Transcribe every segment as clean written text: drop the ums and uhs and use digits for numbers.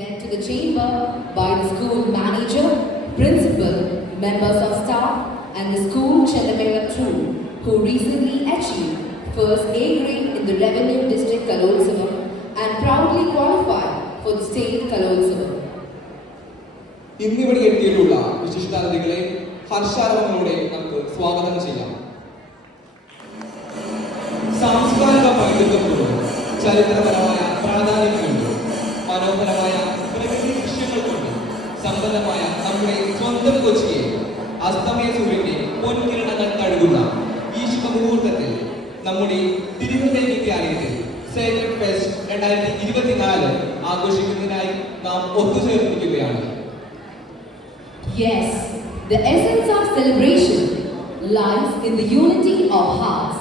led to the chamber by the school manager, principal, members of staff, and the school Chellamela troop, who recently achieved first A grade in the Revenue District Kalolsavam and proudly qualified for the state Kalolsavam. ഇന്നിവിടെ എത്തിയിട്ടുള്ള വിശിഷ്ടാതിഥികളെ ഹർഷാരവങ്ങളോടെ നമുക്ക് സ്വാഗതം ചെയ്യാം. സാംസ്കാരിക പൈതൃകത്തോടും ചരിത്രപരമായ പ്രാധാന്യങ്ങളുണ്ടും മനോഹരമായ പ്രകൃതി ദൃശ്യങ്ങൾ കൊണ്ടും സമ്പന്നമായ നമ്മുടെ സ്വന്തം കൊച്ചിയെ അസ്തമയ സൂര്യന്റെ പൊൻകിരണങ്ങൾ തഴുകുന്ന ഈ ശുഭമുഹൂർത്തത്തിൽ നമ്മുടെ തിരുവനന്തപുരം വിദ്യാലയത്തിൽ സേക്രഡ് ഫെസ്റ്റ് 2024 ആഘോഷിക്കുന്നതിനായി നാം ഒത്തുചേർന്നിരിക്കുകയാണ്. Yes, the essence of celebration lies in the unity of hearts,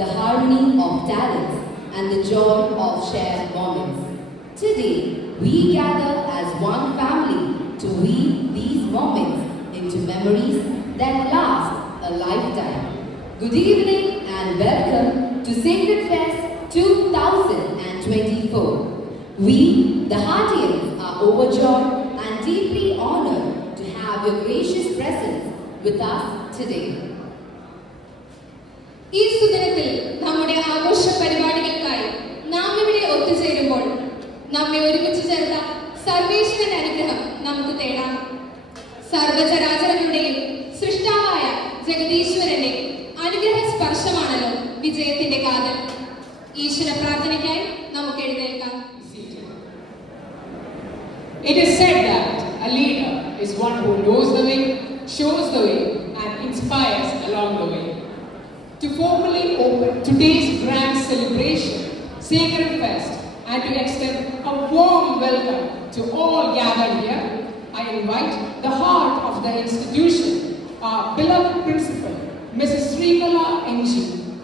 the harmony of talents, and the joy of shared moments. Today, we gather as one family to weave these moments into memories that last a lifetime. Good evening and welcome to Sacred Fest 2024. We, the Heartians, are overjoyed and deeply honored to have your gracious presence with us today. ഈ സുദിനത്തിൽ നമ്മുടെ ആഘോഷ പരിപാടികൾക്കായി നാം ഇവിടെ ഒത്തുചേരുമ്പോൾ നമ്മെ ഒരുമിച്ച് ചേർത്ത സർവേശ്വരന്റെ അനുഗ്രഹം നമുക്ക് തേടാം. സർവചരാചരങ്ങളുടെയും സൃഷ്ടാവായ ജഗദീശ്വരന്റെ അനുഗ്രഹ സ്പർശമാണല്ലോ വിജയത്തിന്റെ കാതൽ. ഈശ്വര പ്രാർത്ഥനയ്ക്കായി നമുക്ക് എഴുന്നേൽക്കാം. It is said that a leader is one who knows the way, shows the way, and inspires along the way. To formally open today's grand celebration, Sacred Fest, and to extend a warm welcome to all gathered here, I invite the heart of the institution, our beloved principal, Mrs. Srikala NG,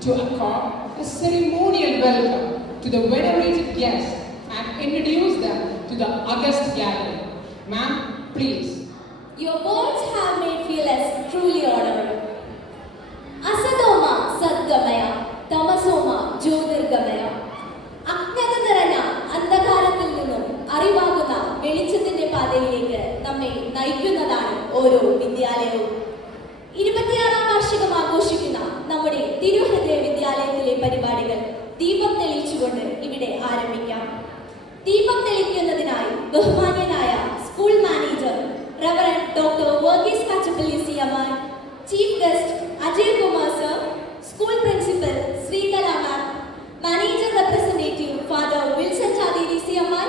to accord a ceremonial welcome to the venerated guests and introduce them to the august gathering. Ma'am, please. Your words have made feel as truly honored. Asadoma Sadgamaya, Tamasoma Jyotirgamaya. അജ്ഞത നിറഞ്ഞ അന്ധകാരത്തിൽ നിന്നും അറിവാകുന്ന വെളിച്ചത്തിന്റെ പാതയിലേക്ക് നമ്മെ നയിക്കുന്നതാണ് ഓരോ വിദ്യാലയവും. 26ാം വാർഷികം ആഘോഷിക്കുന്ന നമ്മുടെ തിരുഹൃദയ വിദ്യാലയത്തിലെ പരിപാടികൾ ദീപം തെളിയിച്ചുകൊണ്ട് ഇവിടെ ആരംഭിക്കാം. ദീപം തെളിയിക്കുന്നതിനായി ബഹുമാന്യനായ school manager reverend doctor Varghese Kachappilly CMI, chief guest Ajay Kumar sir, school principal Sreekala ma'am, manager representative father Wilson Chaderi CMI,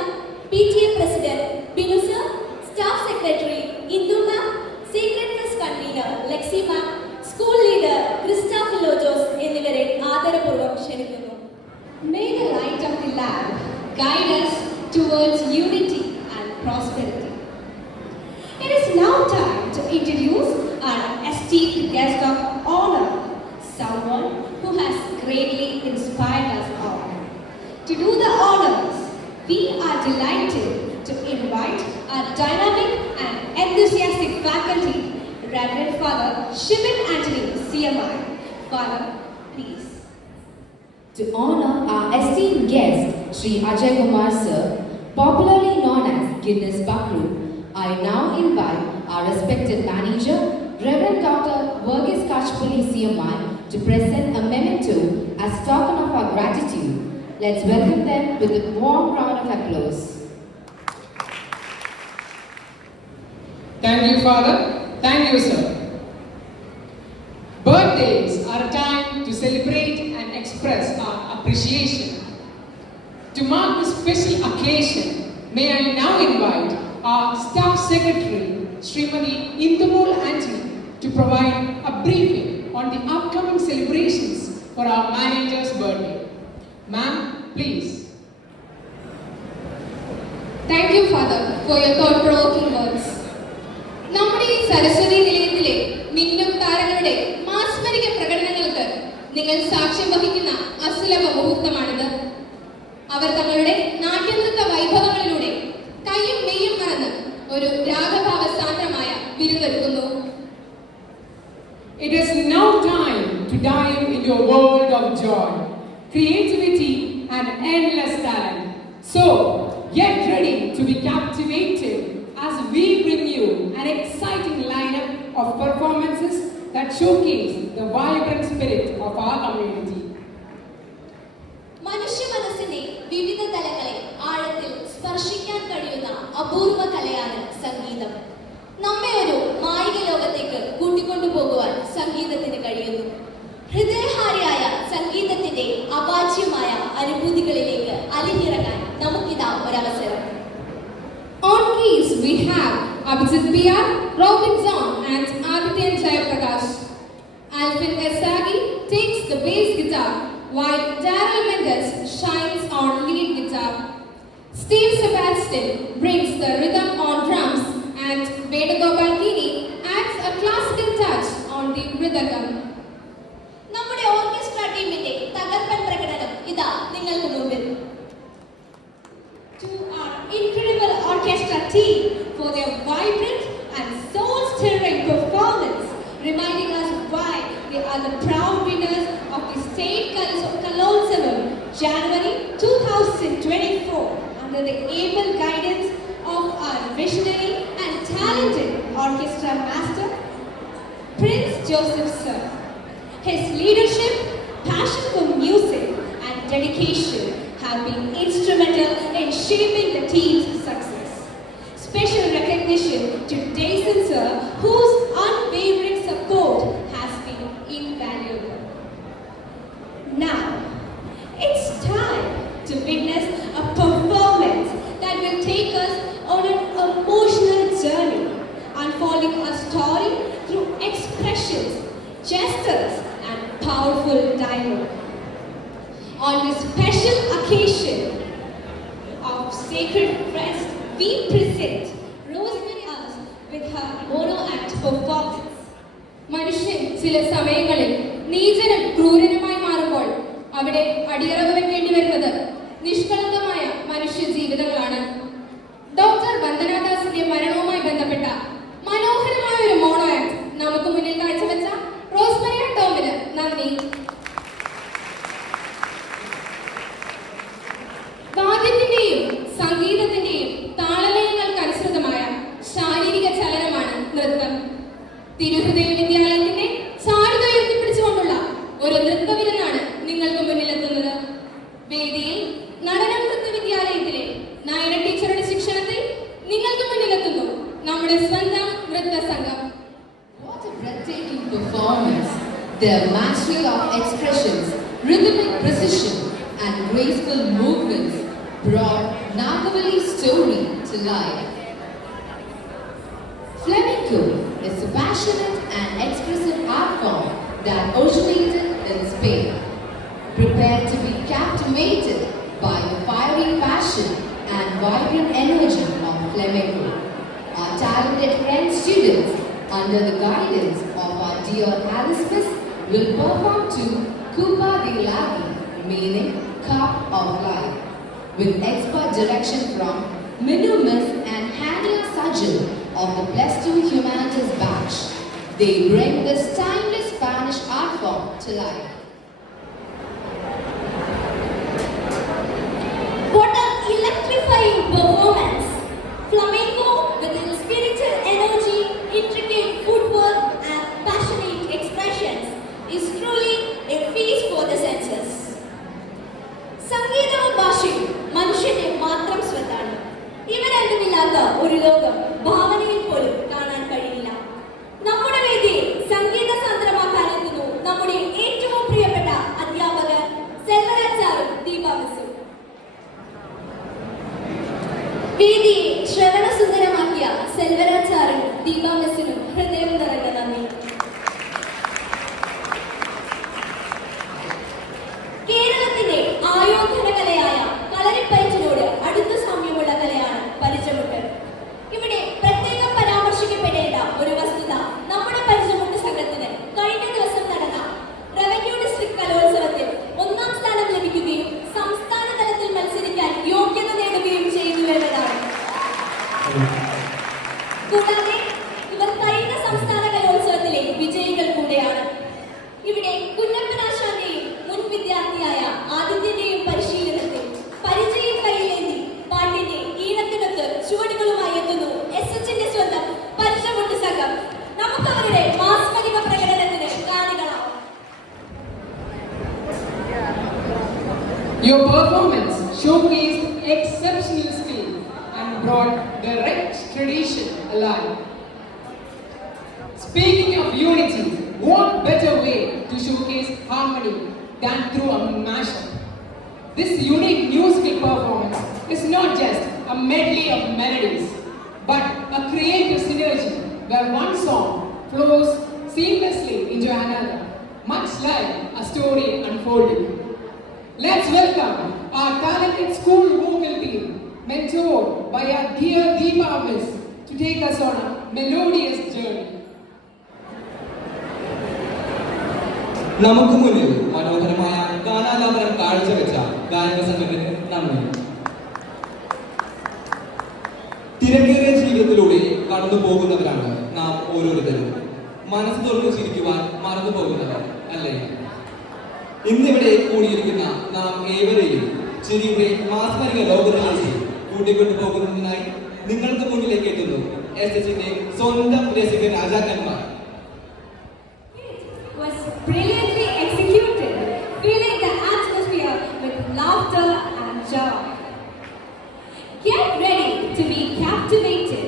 PTA president Binu sir, staff secretary Indu ma'am, secret fest convener Lexi ma'am, school leader Christa Philojose എന്നിവരെ ആദരപൂർവ്വം ക്ഷണിക്കുന്നു. May the light of the lamp guide us towards unity and prosperity. It is now time to introduce our esteemed guest of honor, someone who has greatly inspired us all. To do the honors, we are delighted to invite our dynamic and enthusiastic faculty, Reverend Father Shimon Anthony CMI. Father, please. To honor our esteemed guest, Sri Ajay Kumar Sir, popularly known as Guinness Bakru, I now invite our respected manager, Reverend Dr. Verghese Kachapalli CMI, to present a memento as token of our gratitude. Let's welcome them with a warm round of applause. Thank you, Father. Thank you, sir. Birthdays are a time to celebrate and express our appreciation. To mark this special occasion, may I now invite our Staff Secretary, Srimati Indumol Anthony, to provide a briefing on the upcoming celebrations for our manager's birthday. Ma'am, please. Thank you, Father, for your thought-provoking words. നമ്മുടെ ഈ സരസ്വതി നിലയത്തിലെ മിന്നും താരങ്ങളുടെ മാസ്മരിക പ്രകടനങ്ങൾക്ക് നിങ്ങൾ സാക്ഷ്യം വഹിക്കുന്ന അസുലഭ മുഹൂർത്തമാണിത്. അവർ തങ്ങളുടെ നാട്യനൃത്ത വൈഭവങ്ങളിലൂടെ കയ്യും മെയ്യും മറന്ന് ഒരു രാഗഭാവ സാന്ദ്രമായ വിരുന്നൊരുക്കുന്നു. It is now time to dive into a world of joy, creativity and endless talent. So, Get ready to be captivated as we bring you an exciting lineup of performances that showcase the vibrant spirit of our community. മനുഷ്യ മനസ്സിന്റെ വിവിധ തലങ്ങളെ ആഴത്തിൽ സ്പർശിക്കാൻ കഴിയുന്ന അപൂർവ കലയാണ് സംഗീതം. നമ്മെ ഒരു മായിക ലോകത്തേക്ക് കൂട്ടിക്കൊണ്ടുപോകുവാൻ സംഗീതത്തിന് കഴിയുന്നു. ഹൃദയഹാരിയായ സംഗീതത്തിന്റെ അവാച്യമായ അനുഭൂതികളിലേക്ക് അലിഞ്ഞിറങ്ങാൻ നമുക്കിതാ ഒരവസരം. On keys we have Abhijit PR, Robinson and Adityan Jayaprakash. Alvin Esagi takes the bass guitar while Daryl Mendes shines on lead guitar. Steve Sebastian brings the rhythm on drums and Vedagopal Kini adds a classical touch on the mridangam. നമ്മുടെ ഓർക്കസ്ട്ര ടീമിന്റെ തകർപ്പൻ പ്രകടനം ഇതാ നിങ്ങൾക്ക് മുമ്പിൽ. To our incredible orchestra team for their vibrant and soul-stirring performance, reminding us why they are the proud winners of the State Kalolsavam January 2024 under the able guidance of our visionary and talented orchestra master, Prince Joseph Sir. His leadership, passion for music and dedication have been instrumental in shaping the team's success. Special recognition to Dason Sir, whose unwavering support has been invaluable. Now, it's time to witness a performance that will take us on an emotional journey, unfolding a story through expressions, gestures, and powerful dialogue. On this special occasion of Sacred Rest, we present Rosemary us with her mono act performance. മനുഷ്യൻ ചില സമയങ്ങളിൽ നീചനും ക്രൂരനുമായി മാറുമ്പോൾ അവിടെ അടിയറവ് വെക്കേണ്ടി വരുന്നത് നിഷ്കളങ്കമായ മനുഷ്യ ജീവിതങ്ങളാണ്. ഡോക്ടർ വന്ദനാദാസിന്റെ മരണവുമായി ബന്ധപ്പെട്ട മനോഹരമായ ഒരു മോണോ ആക്ട് നമുക്ക് മുന്നിൽ കാഴ്ചവെച്ച റോസ്മരി ടോമിന് നന്ദി. വാദ്യത്തിന്റെയും സംഗീതത്തിന്റെയും താളലയങ്ങൾക്കനുസൃതമായ ശാരീരിക ചലനമാണ് നൃത്തം. തിരുഹൃദയ വിദ്യാലയത്തിന്റെ ചാരുത ഉയർത്തിപ്പിടിച്ചുകൊണ്ടുള്ള ഒരു നൃത്തവിരുന്നാണ് നിങ്ങൾക്ക് മുന്നിലെത്തുന്നത്. വേദിയിൽ നടനം നൃത്ത വിദ്യാലയത്തിലെ നയന ടീച്ചറുടെ ശിക്ഷണത്തിൽ നിങ്ങൾക്ക് മുന്നിലെത്തുന്നു നമ്മുടെ സ്വന്തം നൃത്ത സംഘം. What a breathtaking performance! Their mastery of expressions, rhythmic precision, and graceful movements brought Nagavali's story to life. Flamenco is a passionate and expressive art form that originated in Spain. Prepare to be captivated by the fiery passion and vibrant energy of flamenco. Our talented French students, under the guidance of our dear Alice Miss, will perform to Coupa de Lagi, meaning Cup of Life, with expert direction from Minu Miss and Hania Sajal of the Plus 2 Humanities batch. They bring this timeless Spanish art form to life. What an electrifying performance! Flamenco with its spiritual energy, intricate footwork, and passionate expressions is truly a feast for the senses. സംഗീതവും ഭാഷയും മനുഷ്യന്റെ മാത്രം സ്വത്താണ്. ഇവ രണ്ടുമില്ലാത്ത ഒരു ലോകം ഭാവനയിൽ പോലും കാണാൻ കഴിയില്ല. നമ്മുടെ വേദിയെ സംഗീത സാന്ദ്രമാക്കാൻ എത്തുന്നു നമ്മുടെ ഏറ്റവും പ്രിയ Your performance showcased exceptional skill and brought the rich tradition alive. Speaking of unity, what better way to showcase harmony than through a mashup? This unique musical performance is not just a medley of melodies, but a creative synergy where one song flows seamlessly into another, much like a story unfolding. Let's welcome our talented school vocal team, mentored by our dear Deepa Miss, to take us on a melodious journey. നമുക്ക് മുന്നിൽ മനോഹരമായ ഗാനാലാപനം കാഴ്ചവെച്ച ഗായക സംഘത്തിന് നന്ദി. തിരക്കേറിയ ജീവിതത്തിലൂടെ കടന്നു പോകുന്നവരാണ് നാം ഓരോരുത്തരും. മനസ്സ് തുറന്ന് ചിരിക്കുവാൻ മറന്നു പോകുന്നവർ അല്ലേ? ഇന്നിവിടെ കൂടിയിരിക്കുന്ന നാം ഏവരെയും ചിരിയുടെ മാസ്മരിക ലോകത്തിലേക്ക് കൂട്ടിക്കൊണ്ടു പോകുന്നതിനായി നിങ്ങൾക്ക് മുന്നിലേക്ക് എത്തുന്നു SHന്റെ സ്വന്തം രസിക രാജാക്കന്മാർ. Was brilliantly executed, filling the atmosphere with laughter and joy. Get ready to be captivated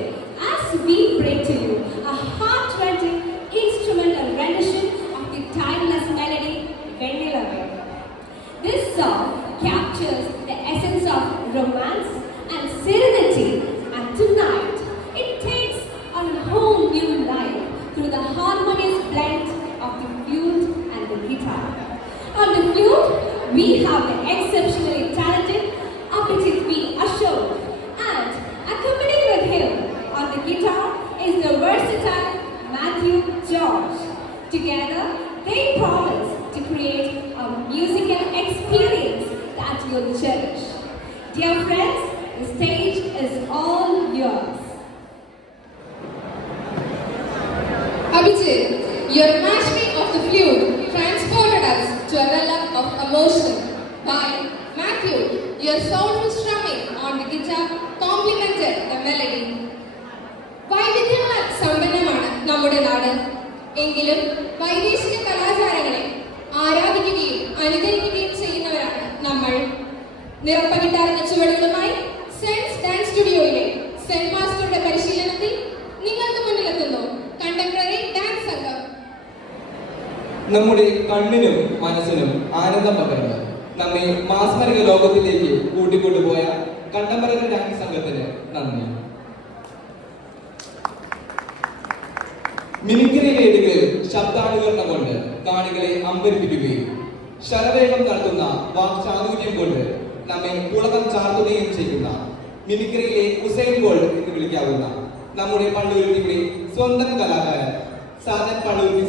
as we bring to you a heart-rending instrumental rendition of the timeless melody Vennilavai. This song captures the essence of romance and serenity, and tonight it takes on a whole new life through the harmonious blend of the flute and the guitar. On the flute, we have the exceptionally talented Abhijit B. Ashok, and accompanying with him on the guitar is the versatile Matthew George. Together, they promise to create a musical experience that you'll cherish. Dear friends, the stage is all yours. Abhijit, your mastering of the flute transported us to a realm of emotion. While Matthew, your soulful strumming on the guitar complemented the melody. വൈവിധ്യങ്ങളാൽ സമ്പന്നമാണ് നമ്മുടെ നാട്. എങ്കിലും വൈദേശിക കലാചാരങ്ങളെ ആരാധിക്കുകയും അനുകരിക്കുകയും ചെയ്യുന്നവരാണ് നമ്മൾ. നിറപ്പകിട്ടാർന്ന ചുവടുകളുമായി സെൻസ് ഡാൻസ് സ്റ്റുഡിയോയിലെ സെന്റ് മാസ്റ്ററുടെ പരിശീലനത്തിൽ നിങ്ങൾക്ക് മുന്നിലെത്തുന്നു കണ്ടംപററി ഡാൻസ് സംഘം. നമ്മുടെ കണ്ണിനും മനസ്സിനും ആനന്ദം പകർന്ന് നമ്മെ മാസ്മരിക ലോകത്തിലേക്ക് കൂട്ടിക്കൊണ്ടുപോയ കണ്ടംപററി ഡാൻസ് സംഘത്തിന് നന്ദി. മിമിക്രി വേദികളിൽ ശബ്ദാനുകരണം കൊണ്ട് കാണികളെ അമ്പരിപ്പിക്കുകയും ശരവേഗം നടത്തുന്ന വാക്ചാതുര്യം കൊണ്ട് നമ്മെ പുളകം ചാർത്തുകയും ചെയ്യുന്ന മിമിക്രിയിലെ ഉസൈൻ ബോൾട്ട് എന്ന് വിളിക്കാവുന്ന നമ്മുടെ പള്ളുരുത്തിയുടെ സ്വന്തം കലാകാരൻ സാജൻ പള്ളുരുത്തി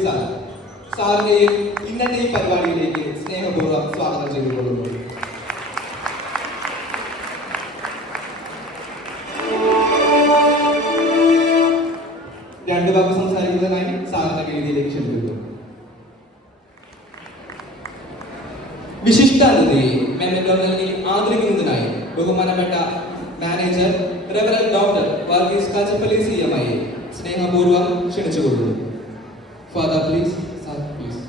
സാറിനെയും ഇന്നത്തെ ഈ പരിപാടിയിലേക്ക് സ്നേഹപൂർവ്വം സ്വാഗതം ചെയ്തുകൊള്ളുന്നു. രണ്ടു വാക്ക് സംസാരിക്കുന്നതിനായി സാറിന്റെ വേദിയിലേക്ക് ക്ഷണിക്കുന്നു. വിശിഷ്ടാതിഥിയെ മെമ്മന്റോ നൽകി ആദരിക്കുന്നതിനായി ബഹുമാനപ്പെട്ട മാനേജർ റെവറൽ ഡോക്ടർ വർഗീസ് കാച്ചപ്പള്ളി CMI സ്നേഹപൂർവ്വം ക്ഷണിച്ചുകൊള്ളുന്നു. Father please. Sir please.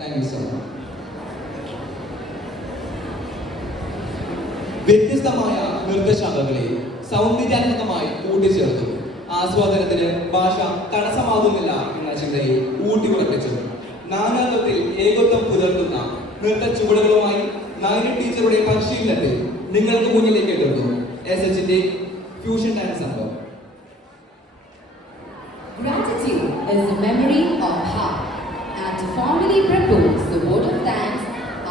Thank you sir. വ്യത്യസ്തമായ നൃത്തശാഖകളെ സൗന്ദര്യാത്മകമായി കൂട്ടിച്ചേർത്തു. ആസ്വാദനത്തിന് ഭാഷ തടസ്സമാകുന്നില്ല എന്ന ചിന്തയെ ഊട്ടിയുറപ്പിച്ചു. നാനാത്വത്തിൽ ഏകത്വം പുലർത്തുന്ന നൃത്ത ചുവടുകളുമായി നായരി ടീച്ചറുടെ പരിശീലനത്തിൽ നിങ്ങൾക്ക് മുന്നിലേക്ക് എത്തുന്നു SHന്റെ ഫ്യൂഷൻ ഡാൻസ് സംഘം. Gratitude is the memory of heart, and to formally propose the vote of thanks,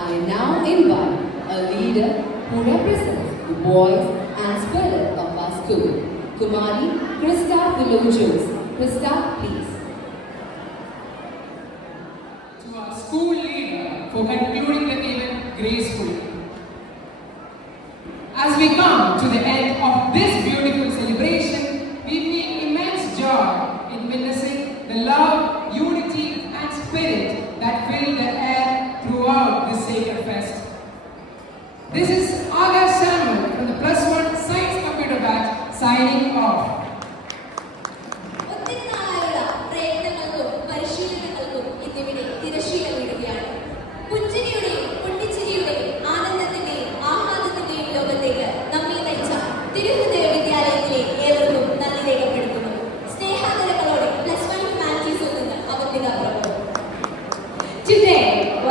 I now invite a leader who represents the voice and spirit of our school, Kumari Krista Philojos. Krista, please. To our school leader for concluding the event gracefully. As we come to the end of this beautiful celebration, we feel immense joy in witnessing the love, unity and spirit that fill the air throughout this sacred fest.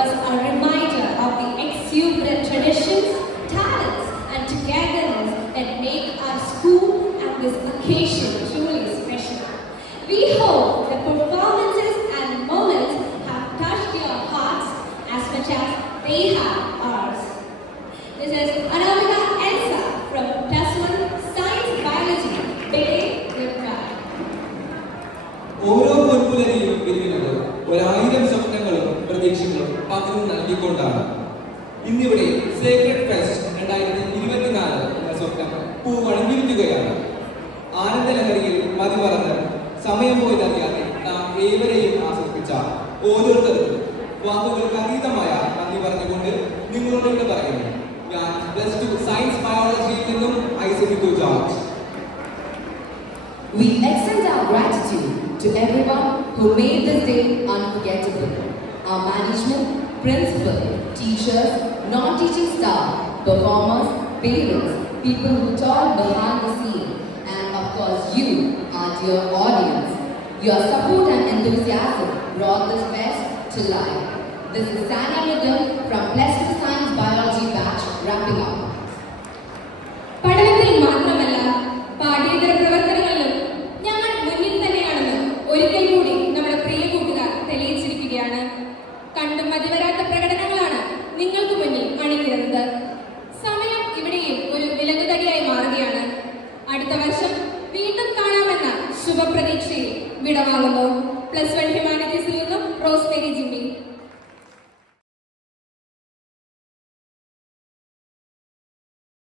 was a reminder of the exuberant traditions, talents, and togetherness that make our school and this occasion truly special. We hope the performances and moments have touched your hearts as much as they have ours. This is Anamika Elsa from Plus 1 Science Biology. Big goodbye. ഓരോ പൊൻപുലരിയും പിരിവിനത് 1000 സ്വപ്നങ്ങളും പ്രതീക്ഷകളും പകർന്നു നൽകിക്കൊണ്ടാണ്. ഇന്നിവിടെ Sacred fest 2024 എന്ന സ്വപ്നം പൂവണിഞ്ഞിരിക്കുകയാണ്. ആനന്ദലഹരിയിൽ മതിമറന്ന് സമയം പോയതറിയാതെ നാം ഏവരെയും ആസ്വദിപ്പിച്ച ഓരോരുത്തർക്കും വാക്കുകൾക്ക് അതീതമായ നന്ദി പറഞ്ഞുകൊണ്ട് നിങ്ങളോട് ഇവിടെ പറയുന്നു. ഞാൻ +2 സയൻസ് ബയോളജിയിൽ നിന്നും Isaac George. We extend our gratitude to everyone who made this day unforgettable. Our management, principal, teachers, non-teaching staff, performers, parents, people who toiled behind the scene, and of course you, our dear audience. Your support and enthusiasm brought this fest to life. This is Sanya Mudam from +2 Science Biology batch wrapping up. പഠനത്തിൽ മാത്രമല്ല പാഠ്യേതര പ്രവർത്തനങ്ങളിലും ഞങ്ങൾ മുന്നിൽ തന്നെയാണെന്ന് ഒരിക്കൽ കൂടി നമ്മുടെ പ്രിയ കൂട്ടുകാർ തെളിയിച്ചിരിക്കുകയാണ്. കണ്ടും മതിവരാത്ത പ്രകടനങ്ങളാണ് നിങ്ങൾക്ക് മുന്നിൽ അണിനിരുന്നത്. സമയം ഇവിടെയും ഒരു വിലങ്ങുതടിയായി മാറുകയാണ്. അടുത്ത വർഷം വീണ്ടും കാണാമെന്ന ശുഭപ്രതീക്ഷയിൽ വിടവാങ്ങുന്നു. +1